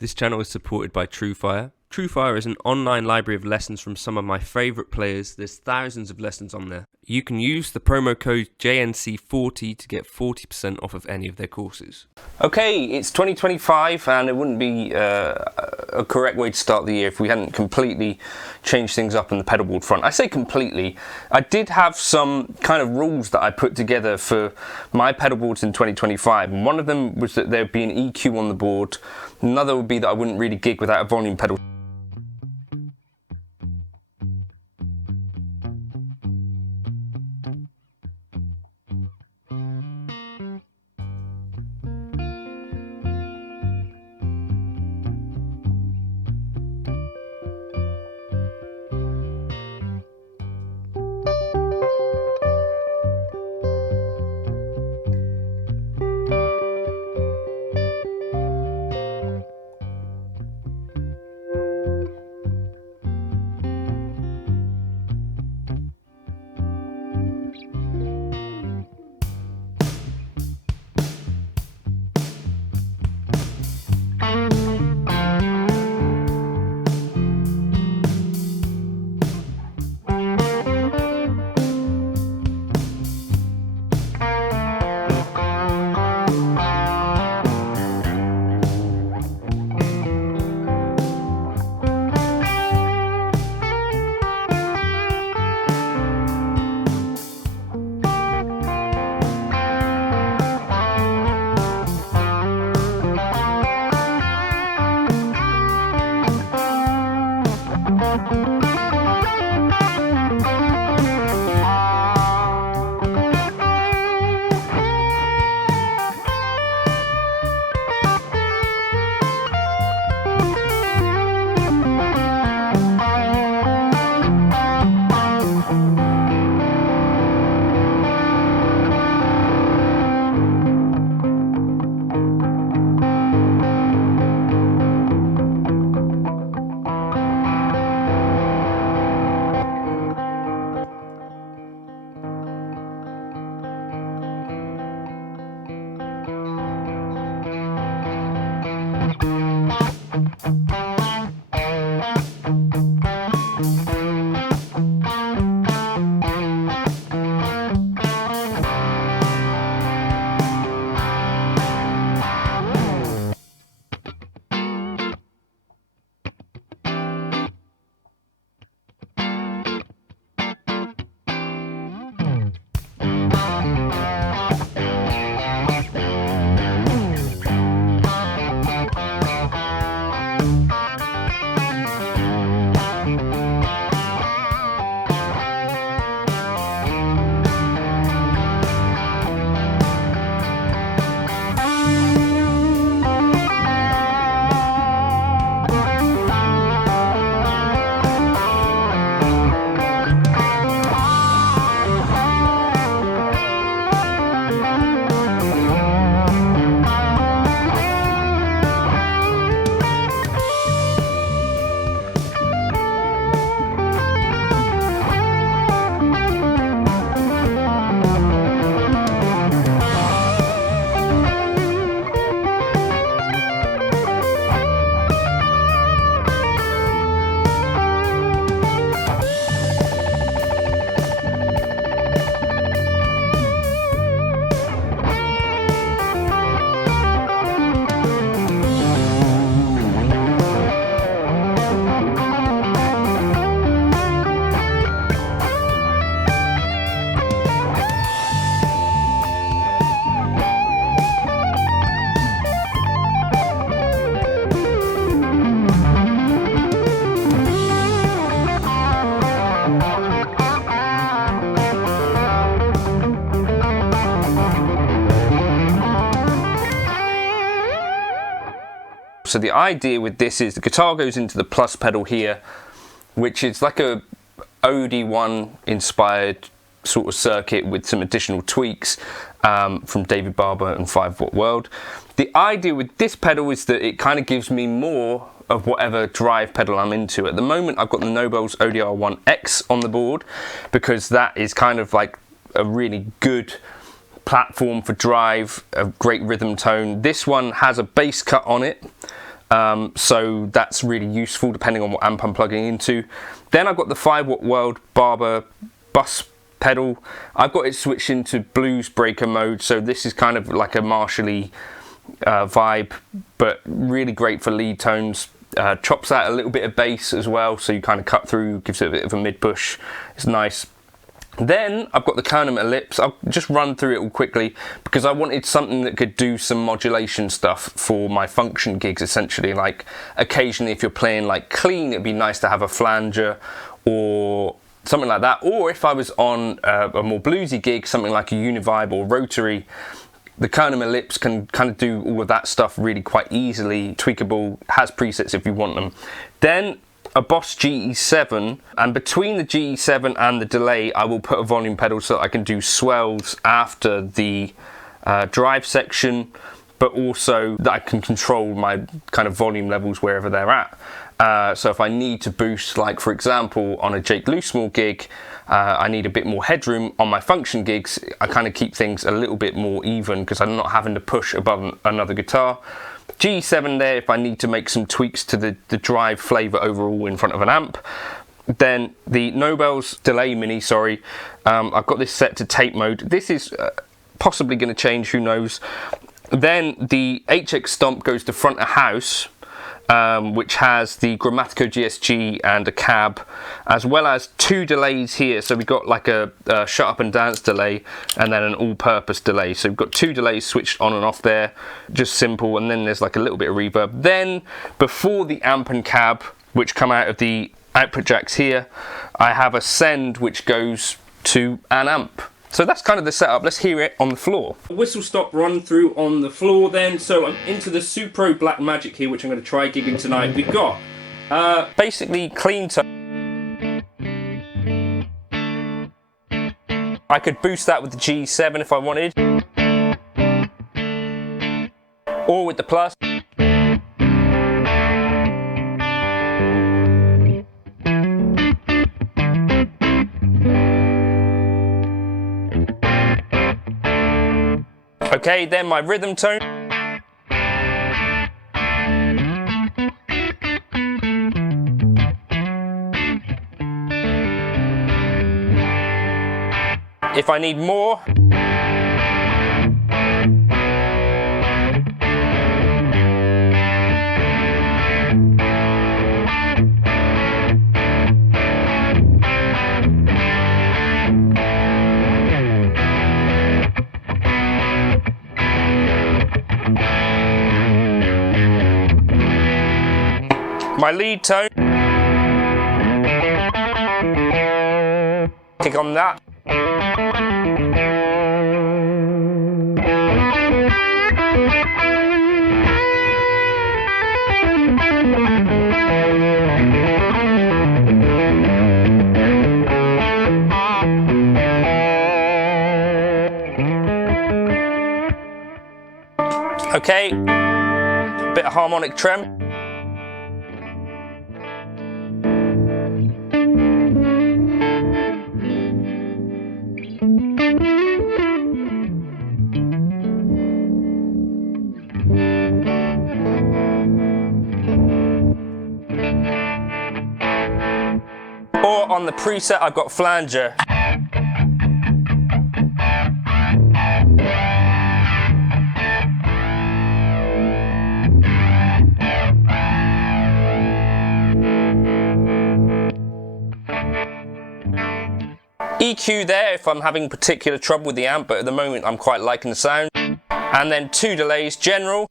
This channel is supported by Truefire. Truefire is an online library of lessons from some of my favourite players. There's thousands of lessons on there. You can use the promo code JNC40 to get 40% off of any of their courses. Okay, it's 2025 and it wouldn't be a correct way to start the year if we hadn't completely changed things up on the pedalboard front. I say completely. I did have some kind of rules that I put together for my pedalboards in 2025, and one of them was that there would be an EQ on the board. Another would be that I wouldn't really gig without a volume pedal. So the idea with this is the guitar goes into the plus pedal here, which is like a OD1 inspired sort of circuit with some additional tweaks from David Barber and 5 Watt World. The idea with this pedal is that it kind of gives me more of whatever drive pedal I'm into. At the moment I've got the Nobel's ODR1X on the board because that is kind of like a really good platform for drive, a great rhythm tone. This one has a bass cut on it, So that's really useful depending on what amp I'm plugging into. Then I've got the 5-watt World Barber bus pedal. I've got it switched into blues breaker mode, so this is kind of like a Marshall-y vibe, but really great for lead tones. Chops out a little bit of bass as well, so you kind of cut through, gives it a bit of a mid push. It's nice. Then I've got the Kernom Elipse. I'll just run through it all quickly because I wanted something that could do some modulation stuff for my function gigs, essentially. Like occasionally if you're playing like clean, it'd be nice to have a flanger or something like that. Or if I was on a more bluesy gig, something like a Univibe or Rotary, the Kernom Elipse can kind of do all of that stuff really quite easily. Tweakable, has presets if you want them. Then a Boss GE7, and between the GE7 and the delay I will put a volume pedal so that I can do swells after the drive section, but also that I can control my kind of volume levels wherever they're at. So if I need to boost, like for example on a Jake Loosemore gig, I need a bit more headroom. On my function gigs I kind of keep things a little bit more even because I'm not having to push above another guitar. G7 there if I need to make some tweaks to the drive flavour overall in front of an amp. Then the Nobel's Delay Mini, I've got this set to tape mode. This is possibly going to change, who knows. Then the HX Stomp goes to front of house, which has the Grammatico GSG and a cab, as well as 2 delays here. So we've got like a shut up and dance delay and then an all-purpose delay. So we've got 2 delays switched on and off there, just simple, and then there's like a little bit of reverb. Then before the amp and cab, which come out of the output jacks here, I have a send which goes to an amp. So that's kind of the setup. Let's hear it on the floor. Whistle stop run through on the floor then. So I'm into the Supro Black Magick here, which I'm going to try gigging tonight. We've got basically clean tone. I could boost that with the G7 if I wanted. Or with the plus. Okay, then my rhythm tone. If I need more. My lead tone. Kick on that. Okay, bit of harmonic trem. Or on the preset I've got flanger. EQ there if I'm having particular trouble with the amp, but at the moment I'm quite liking the sound. And then 2 delays, general.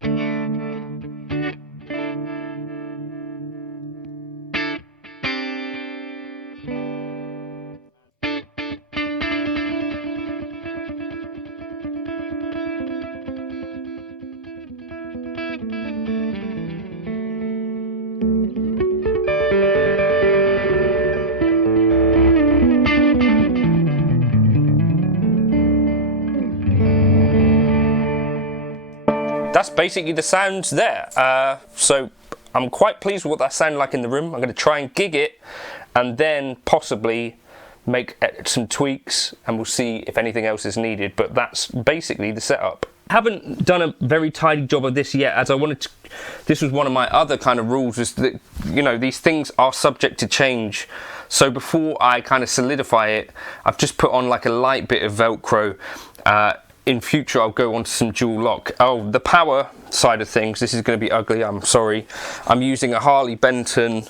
That's basically the sounds there. So I'm quite pleased with what that sounded like in the room. I'm going to try and gig it and then possibly make some tweaks and we'll see if anything else is needed. But that's basically the setup. Haven't done a very tidy job of this yet, as I wanted to. This was one of my other kind of rules, is that, you know, these things are subject to change. So before I kind of solidify it, I've just put on like a light bit of Velcro. In future, I'll go on to some dual lock. Oh, the power side of things, this is going to be ugly, I'm sorry. I'm using a Harley Benton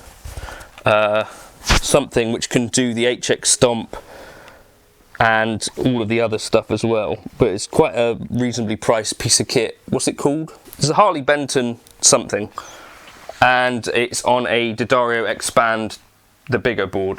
something which can do the HX Stomp and all of the other stuff as well, but it's quite a reasonably priced piece of kit. What's it called? It's a Harley Benton something, and it's on a D'Addario Expand, the bigger board.